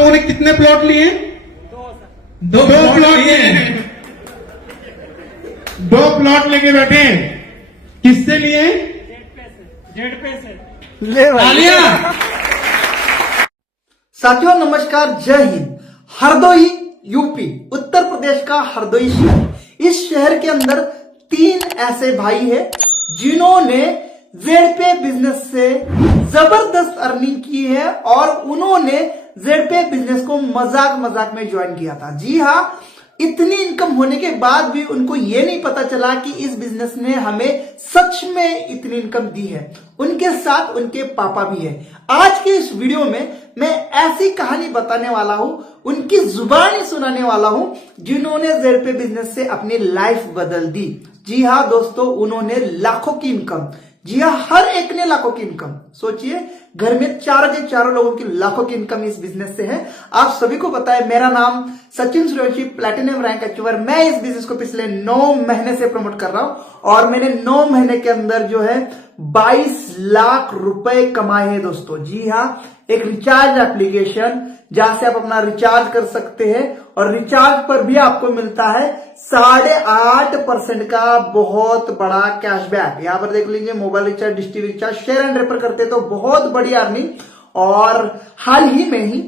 लोगों ने कितने प्लॉट लिए? दो प्लॉट लिए। 2 प्लॉट लेके बैठे हैं। किससे लिए? जेड पे से। ले भाई। साथियों नमस्कार, जय हिंद। हरदोई यूपी उत्तर प्रदेश का हरदोई शहर। इस शहर के अंदर 3 ऐसे भाई हैं जिन्होंने जेडपे बिजनेस से जबरदस्त अर्निंग की है और उन्होंने जेडपे बिजनेस को मजाक मजाक में ज्वाइन किया था। जी हाँ, इतनी इनकम होने के बाद भी उनको ये नहीं पता चला कि इस बिजनेस ने हमें सच में इतनी इनकम दी है। उनके साथ उनके पापा भी है। आज के इस वीडियो में मैं ऐसी कहानी बताने वाला हूं, उनकी जुबानी सुनाने वाला हूं, जिन्होंने जेडपे बिजनेस से अपनी लाइफ बदल दी। जी हाँ दोस्तों, उन्होंने लाखों की इनकम, जी हाँ हर एक ने लाखों की इनकम। सोचिए, घर में 4 के 4 लोगों की लाखों की इनकम इस बिजनेस से है। आप सभी को पता है, मेरा नाम Sachin Suryavanshi, platinum rank achiever. मैं इस बिजनेस को पिछले 9 महीने से प्रमोट कर रहा हूं और मैंने 9 महीने के अंदर जो है 22 लाख रुपए कमाए हैं दोस्तों। जी हाँ, एक रिचार्ज एप्लीकेशन जहां से आप अपना रिचार्ज कर सकते हैं और रिचार्ज पर भी आपको मिलता है 8.5% का बहुत बड़ा कैशबैक। यहां पर देख लीजिए, mobile recharge, dish TV recharge, share and refer करते तो बहुत बड़ी अर्निंग। और हाल ही में ही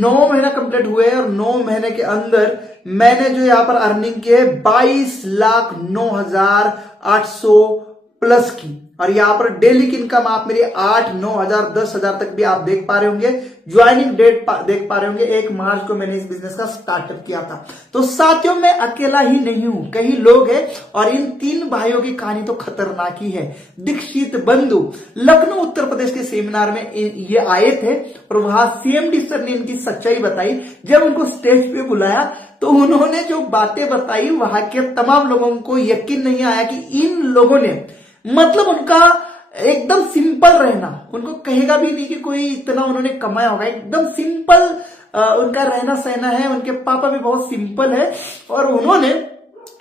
9 महीना कंप्लीट हुए और 9 महीने के अंदर मैंने जो यहां पर अर्निंग की है 22,09,800 प्लस की। और यहां पर डेली की इनकम आप मेरी 8, 9,000, 10,000 तक भी आप देख पा रहे होंगे। ज्वाइनिंग डेट देख पा रहे होंगे, 1 मार्च को मैंने इस बिजनेस का स्टार्टअप किया था। तो साथियों, मैं अकेला ही नहीं हूं, कई लोग हैं और इन 3 भाइयों की कहानी तो खतरनाक ही है। दीक्षित बंधु लखनऊ उत्तर प्रदेश के सेमिनार में ये आए थे और वहां सीएमडी सर ने इनकी सच्चाई बताई। जब उनको स्टेज पे बुलाया तो उन्होंने जो बातें बताई, वहां के तमाम लोगों को यकीन नहीं आया कि इन लोगों ने, मतलब उनका एकदम सिंपल रहना, उनको कहेगा भी नहीं कि कोई इतना उन्होंने कमाया होगा। एकदम सिंपल उनका रहना सहना है। उनके पापा भी बहुत सिंपल है और उन्होंने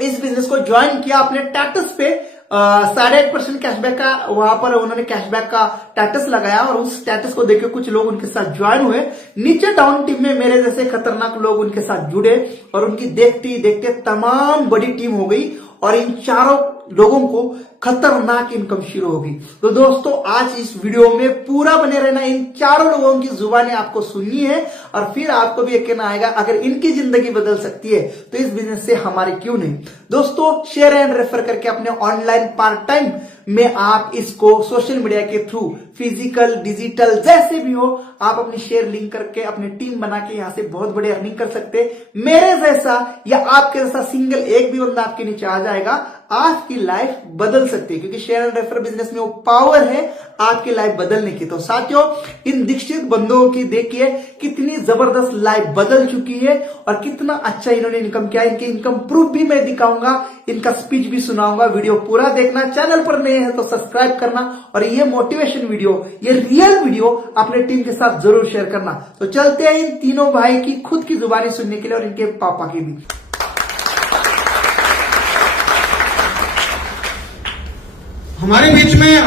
इस बिजनेस को ज्वाइन किया। अपने टैटस पे 8.5% कैशबैक का वहां पर उन्होंने कैशबैक का टैटस लगाया और उस स्टेटस को देखकर कुछ लोग उनके साथ ज्वाइन हुए। नीचे डाउन टीम में मेरे जैसे खतरनाक लोग उनके साथ जुड़े और उनकी देखते देखते तमाम बड़ी टीम हो गई और इन चारों लोगों को खतरनाक इनकम शुरू होगी। तो दोस्तों, आज इस वीडियो में पूरा बने रहना। इन चारों लोगों की जुबानी आपको सुननी है और फिर आपको भी यकीन आएगा, अगर इनकी जिंदगी बदल सकती है तो इस बिजनेस से हमारी क्यों नहीं। दोस्तों, शेयर एंड रेफर करके अपने ऑनलाइन पार्ट टाइम में आप इसको सोशल मीडिया के थ्रू, फिजिकल, डिजिटल, जैसे भी हो, आप अपनी शेयर लिंक करके अपनी टीम बना के यहां से बहुत बड़ी अर्निंग कर सकते हैं। मेरे जैसा या आपके जैसा सिंगल एक भी बंदा आपके नीचे आ जाएगा, आपकी लाइफ बदल सकती है, क्योंकि शेयर एंड रेफर बिजनेस में वो पावर है आपकी लाइफ बदलने की। तो साथियों, इन दीक्षित बंधुओं की देखिए कितनी जबरदस्त लाइफ बदल चुकी है और कितना अच्छा इन्होंने इनकम किया। इनकी इनकम प्रूफ भी मैं दिखाऊंगा, इनका स्पीच भी सुनाऊंगा। वीडियो पूरा देखना, चैनल पर नए हैं तो सब्सक्राइब करना और ये मोटिवेशन वीडियो, ये रियल वीडियो अपने टीम के साथ जरूर शेयर करना। तो चलते हैं इन तीनों भाई की खुद की जुबानी सुनने के लिए और इनके पापा की भी। हमारे बीच में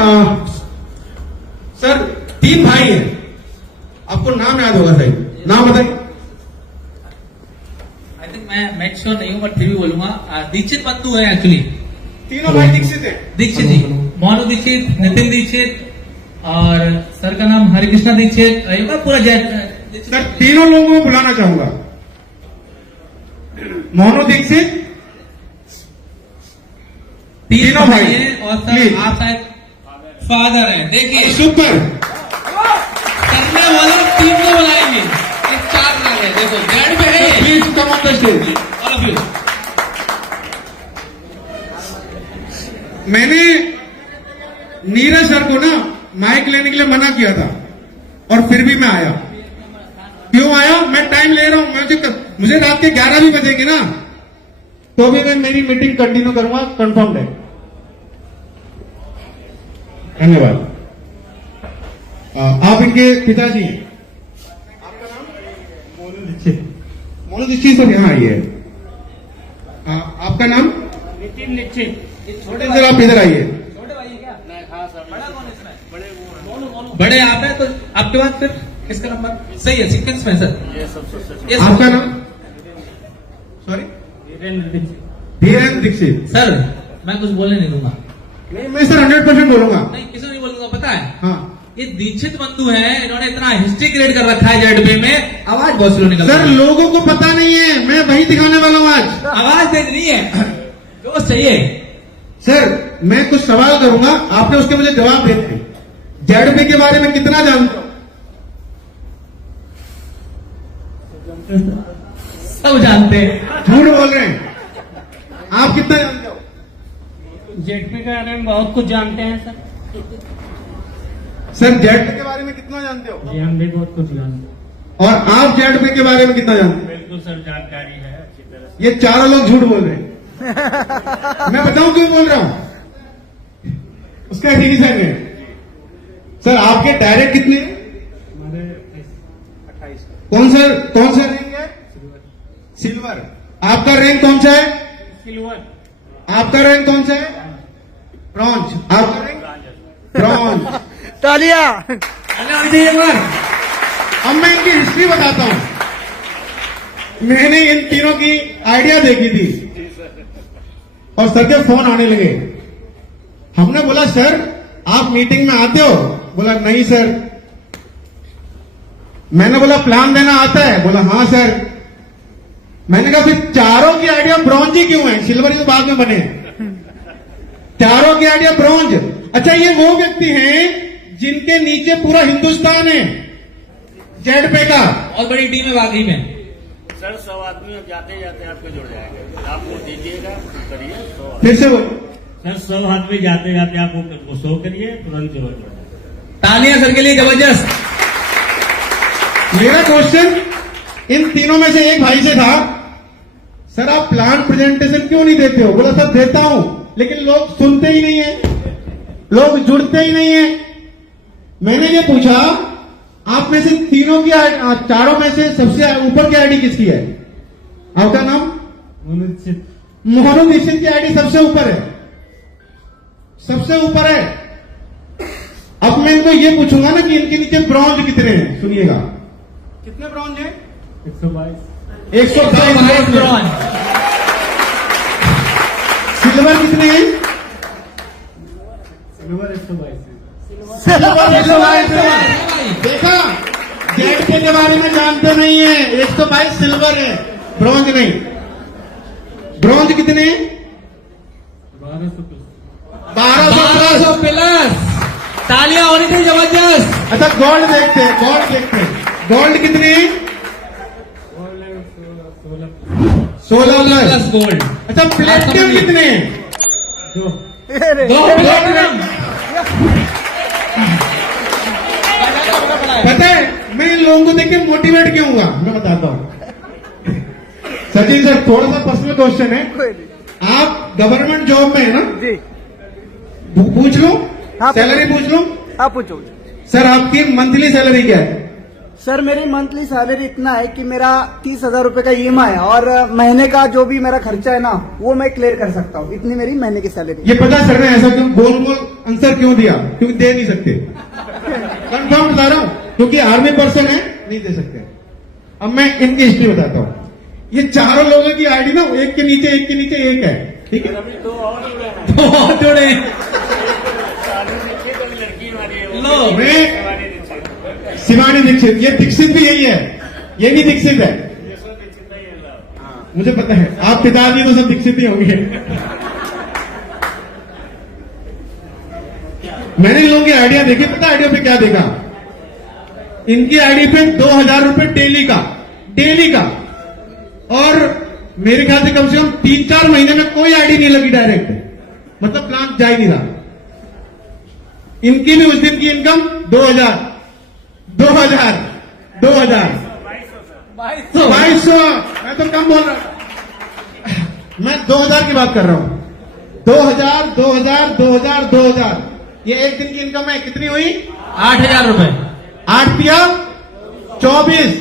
सर 3 भाई हैं। आपको नाम याद होगा सही? नाम बताइए। आई थिंक मैं मेक श्योर नहीं हूं बट फिर भी बोलूंगा। दीक्षित बंधु है एक्चुअली। तीनों भाई दीक्षित हैं। दीक्षित जी, मोनू दीक्षित, नितिन दीक्षित और सर का नाम हरिकृष्णा दीक्षित, पूरा जय। सर, तीनों लोगों को बुलाना चाहूंगा। मोनू दीक्षित, तीनों भाई हैं और सर आप शायद फादर हैं। देखिए, सुपर। करने वाला टीम को बुलाएंगे। एक 4 लोग हैं, देखो जेड पे है। Please come on the stage. मैंने नीरज सर को ना माइक लेने के लिए मना किया था और फिर भी मैं आया। क्यों आया? मैं टाइम ले रहा हूं। मुझे रात के 11 भी बजेंगे ना तो भी मैं मेरी मीटिंग कंटिन्यू करूंगा। कंफर्म है। धन्यवाद। आप इनके पिताजी हैं। आपका नाम? मोनू दीक्षित। मोनू दीक्षित सर यहाँ आइए। आपका नाम? नितिन दीक्षित। छोटे सर, आप इधर आइए। छोटे भाई क्या? बड़ा कौन इसमें? बड़े आप है तो आपके बाद फिर इसका नंबर सही है, सीक्वेंस में सर। Yes, आपका sir. नाम? सॉरी, धीरेन्द्र दीक्षित। सर मैं कुछ बोलने नहीं दूंगा। नहीं, मैं सर 100% बोलूंगा। नहीं किसी नहीं बोलूंगा, पता है हाँ ये दीक्षित बंधु हैं, इन्होंने इतना हिस्ट्री क्रिएट कर रखा है जेडपी में, आवाज बहुत स्लो निकल सर, लोगों को पता नहीं है, मैं वही दिखाने वाला हूँ आज। आवाज तेज नहीं है जो चाहिए। सर, मैं कुछ सवाल करूंगा, आपने उसके मुझे जवाब देने हैं। जेडपी के बारे में कितना जानते हो? सब जानते हैं। झूठ बोल रहे हैं। आप कितना जानते हो? जेडपी के बारे में बहुत कुछ जानते हैं सर। सर, जेडपी के बारे में कितना जानते हो? जी हम भी बहुत कुछ जानते हैं। और आप जेडपी के बारे में कितना जानते हो? बिल्कुल सर, जानकारी है अच्छी तरह से। ये चारों लोग झूठ बोल रहे हैं। मैं बताऊं क्यों बोल रहा हूं? उसका रीजन है। सर, आपके डायरेक्ट कितने हैं? हमारे 28 कौन सा रैंक है? सिल्वर। आपका रैंक कौन सा है? सिल्वर। आपका रैंक कौन सा है? ब्रॉन्ज। आपका रैंक ब्रॉन्ज। तालिया। अब मैं इनकी हिस्ट्री बताता हूं। मैंने इन तीनों की आइडिया देखी थी और सर के फोन आने लगे। हमने बोला सर आप मीटिंग में आते हो? बोला नहीं सर। मैंने बोला प्लान देना आता है? बोला हाँ सर। मैंने कहा फिर चारों की आइडिया ब्रॉन्ज ही क्यों है? सिल्वर ही तो बाद में बने। चारों की आइडिया ब्रॉन्ज। अच्छा, ये वो व्यक्ति हैं जिनके नीचे पूरा हिंदुस्तान है जेडपे का। बहुत बड़ी टीम है वाकई में। सर 100 आदमी अब जाते जाते आपको जुड़ जाएंगे। आप वो दीजिएगा, करिए 100 फिर से वो सर 100 आदमी जाते जाते आप वो शो करिए, तुरंत जोड़ लो। तालियां सर के लिए जबरदस्त। मेरा क्वेश्चन इन तीनों में से एक भाई से था, सर आप प्लान प्रेजेंटेशन क्यों नहीं देते हो? बोला सर देता हूं, लेकिन लोग सुनते ही नहीं है, लोग जुड़ते ही नहीं है। मैंने ये पूछा आप में से तीनों की चारों में से सबसे ऊपर की आईडी किसकी है? आपका नाम? मोहन दीक्षित की आईडी सबसे ऊपर है, सबसे ऊपर है। अब मैं इनको ये पूछूंगा ना कि इनके नीचे ब्रॉन्ज कितने हैं? सुनिएगा, कितने ब्रॉन्ज हैं? 122। 122 ब्रॉन्ज। सिल्वर कितने हैं? सिल्वर 122। देखा, जेडपी के बारे में जानते नहीं है। 122 सिल्वर है, ब्रॉन्ज नहीं। ब्रॉन्ज कितने हैं? 1200 प्लस। तालियां होनी थी जबरदस्त। अच्छा, गोल्ड देखते हैं, गोल्ड देखते हैं। गोल्ड कितने हैं? 16 प्लस गोल्ड। अच्छा, प्लेटिनम कितने हैं? 2। दो प्लेटिनम। पता है मैं इन लोगों को देख के मोटिवेट क्यों हुआ? मैं बताता हूँ। सचिन सर, थोड़ा सा पर्सनल क्वेश्चन है। आप गवर्नमेंट जॉब में है ना? जी पूछ लो, हाँ, सैलरी पूछ लो। आप पूछो। सर, आपकी मंथली सैलरी क्या है? सर मेरी मंथली सैलरी इतना है कि मेरा 30,000 रुपए का EMI है और महीने का जो भी मेरा खर्चा है ना वो मैं क्लियर कर सकता हूँ। इतनी मेरी महीने की सैलरी। ये पता सर ने ऐसा क्यों गोल गोल आंसर क्यों दिया? क्योंकि दे नहीं सकते। कंफर्म बता रहा हूँ, क्योंकि आर्मी पर्सन है, नहीं दे सकते। अब मैं इनकी हिस्ट्री बताता हूँ। ये चारों लोगों की आईडी ना एक के नीचे एक के नीचे एक है, ठीक है? अभी 2 और जुड़े हैं। बहुत जुड़े। शादी दीक्षित और लड़की वाली है वो। लो, मैं शिवानी दीक्षित। शिवानी दीक्षित, ये दीक्षित भी यही है, ये भी दीक्षित है। ये सब दीक्षित नहीं है ना। मुझे पता है, आप पिताजी तो सब दीक्षित ही होंगे। मैंने इन लोगों की आइडिया देखी, पता आइडिया पे क्या देखा? इनकी आईडी पे 2,000 रुपए डेली का। और मेरे ख्याल से कम 3-4 महीने में कोई आईडी नहीं लगी डायरेक्ट, मतलब प्लान जा ही नहीं रहा। इनकी भी उस दिन की इनकम 2,000। 2200। मैं तो कम बोल रहा हूं, मैं 2,000 की बात कर रहा हूं। 2,000। ये एक दिन की इनकम है, कितनी हुई? 8,000 रुपए। 8 दिया 24,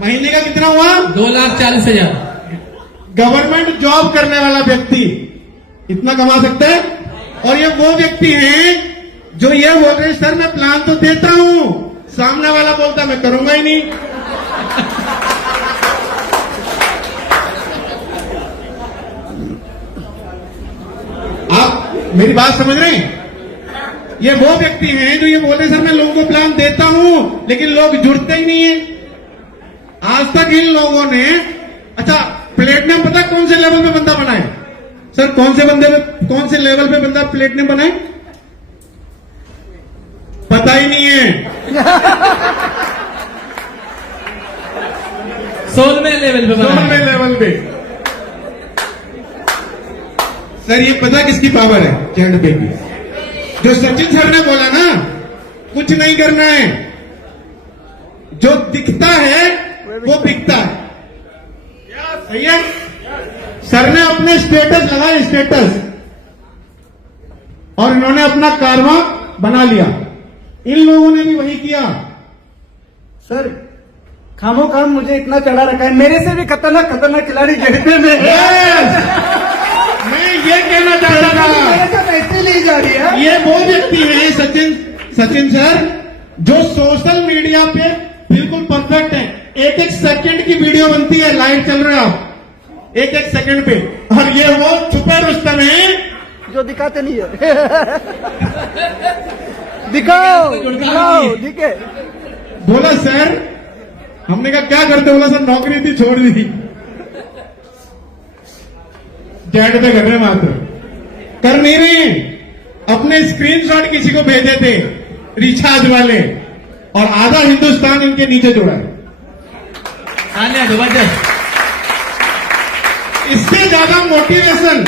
महीने का कितना हुआ? 2,40,000। गवर्नमेंट जॉब करने वाला व्यक्ति इतना कमा सकता है? और ये वो व्यक्ति हैं जो ये बोल रहे हैं सर मैं प्लान तो देता हूं, सामने वाला बोलता मैं करूंगा ही नहीं। आप मेरी बात समझ रहे हैं? ये वो व्यक्ति हैं जो ये बोलते सर मैं लोगों को प्लान देता हूं लेकिन लोग जुड़ते ही नहीं है। आज तक इन लोगों ने अच्छा प्लेटिनम पता कौन से लेवल पे बंदा बनाए? सर कौन से लेवल पे बंदा प्लेटिनम बनाए? पता ही नहीं है। 16वें लेवल पे बना 16वें लेवल पे। सर ये पता किसकी पावर है? चैंड पे की। जो सचिन सर ने बोला ना कुछ नहीं करना है, जो दिखता है वो बिकता है। सही है? सर ने अपने स्टेटस लगाए, स्टेटस, और इन्होंने अपना कारवा बना लिया। इन लोगों ने भी वही किया। सर खामो खाम मुझे इतना चढ़ा रखा है, मेरे से भी खतरनाक खिलाड़ी जड़पे में है। मैं ये कहना चाहता था, मेरे साथ ऐसे ली जा रही है। ये वो व्यक्ति है सचिन सर जो सोशल मीडिया पे बिल्कुल परफेक्ट है। एक एक सेकंड की वीडियो बनती है, लाइव चल रहे हो आप, एक एक सेकंड पे, और ये वो छुपे रुस्तम है जो दिखाते नहीं है। दिखाओ दिखे। बोला सर, हमने कहा क्या करते? बोला सर नौकरी थी छोड़ दी, चैट पे कर रहे मात्र, कर नहीं रहे। अपने स्क्रीनशॉट किसी को भेजे थे रिचार्ज वाले, और आधा हिंदुस्तान इनके नीचे जुड़ा है। जबरदस्त। इससे ज्यादा मोटिवेशन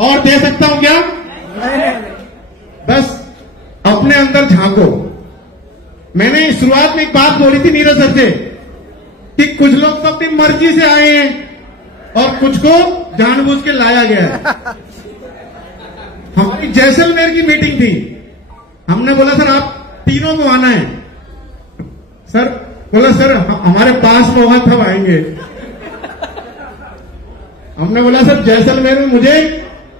और दे सकता हूं क्या? बस अपने अंदर झांको। मैंने शुरुआत में एक बात बोली थी नीरज सर से कि कुछ लोग तो अपनी मर्जी से आए हैं और कुछ को जानबूझ के लाया गया है। हमारी जैसलमेर की मीटिंग थी, हमने बोला सर आप तीनों को आना है। सर बोला सर हमारे पास में होगा तब आएंगे। हमने बोला सर जैसलमेर में मुझे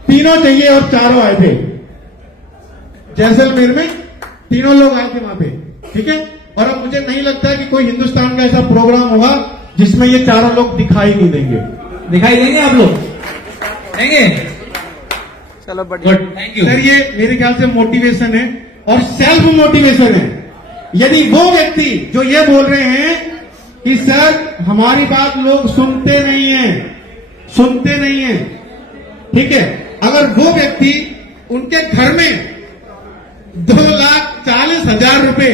तीनों चाहिए, और चारों आए थे। जैसलमेर में तीनों लोग आए थे वहां पे, ठीक है। और अब मुझे नहीं लगता है कि कोई हिंदुस्तान का ऐसा प्रोग्राम होगा जिसमें ये चारों लोग दिखाई नहीं देंगे। दिखाई देंगे आप लोग? देंगे? चलो बढ़िया, गुड, थैंक यू। सर ये मेरे ख्याल से मोटिवेशन है और सेल्फ मोटिवेशन है। यदि वो व्यक्ति जो ये बोल रहे हैं कि सर हमारी बात लोग सुनते नहीं है, ठीक है, अगर वो व्यक्ति उनके घर में 2,40,000 रुपए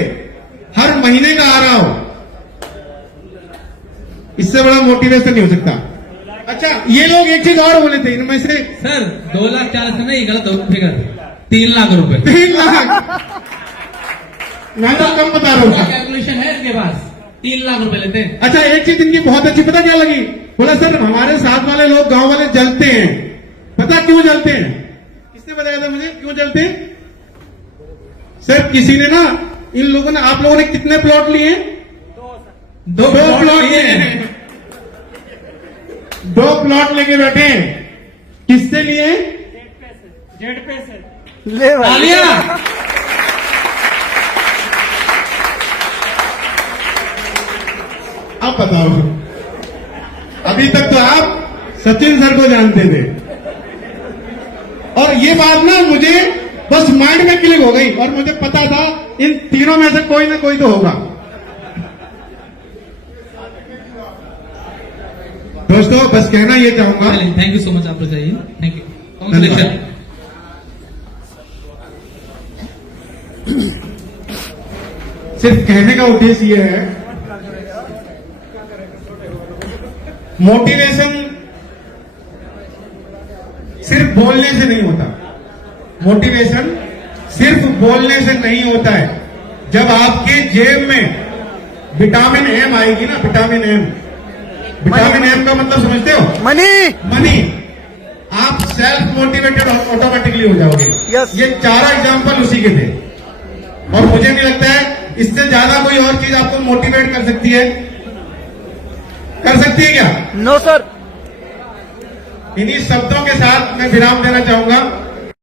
हर महीने का आ रहा हो, इससे बड़ा मोटिवेशन नहीं हो सकता। अच्छा ये लोग एक चीज और बोले थे इनमें से, सर 2,40,000 नहीं, गलत हो फिगर, 3 लाख रुपए। 3 लाख मैं तो कम बता रहा हूँ। कैलकुलेशन है इसके पास, 3 लाख रुपए लेते हैं। अच्छा एक चीज इनकी बहुत अच्छी पता क्या लगी? बोला सर हमारे साथ वाले लोग गांव वाले जलते हैं। पता क्यों जलते हैं? किसने बताया था मुझे क्यों जलते हैं? सर किसी ने ना, इन लोगों ने, आप लोगों ने कितने प्लॉट लिए? 2 प्लॉट लिए। 2 प्लॉट लेके बैठे हैं। किससे लिए? जेड पे से। ले भाई। तालियां। अब बताओ, अभी तक तो आप सचिन सर को जानते थे, और ये बात ना मुझे बस माइंड में क्लिक हो गई, और मुझे पता था इन तीनों में से कोई ना कोई तो होगा। दोस्तों बस कहना ये चाहूंगा, थैंक यू सो मच, आप लोग चाहिए, थैंक यू, कांग्रेचुलेशन। सिर्फ कहने का उद्देश्य ये है, मोटिवेशन सिर्फ बोलने से नहीं होता। मोटिवेशन सिर्फ बोलने से नहीं होता है। जब आपके जेब में विटामिन एम आएगी ना, विटामिन एम का मतलब समझते हो? मनी। आप सेल्फ मोटिवेटेड ऑटोमेटिकली हो जाओगे। Yes. ये 4 एग्जाम्पल उसी के थे, और मुझे नहीं लगता है इससे ज्यादा कोई और चीज आपको मोटिवेट कर सकती है। कर सकती है क्या? No sir. इन्हीं शब्दों के साथ मैं विराम देना चाहूंगा।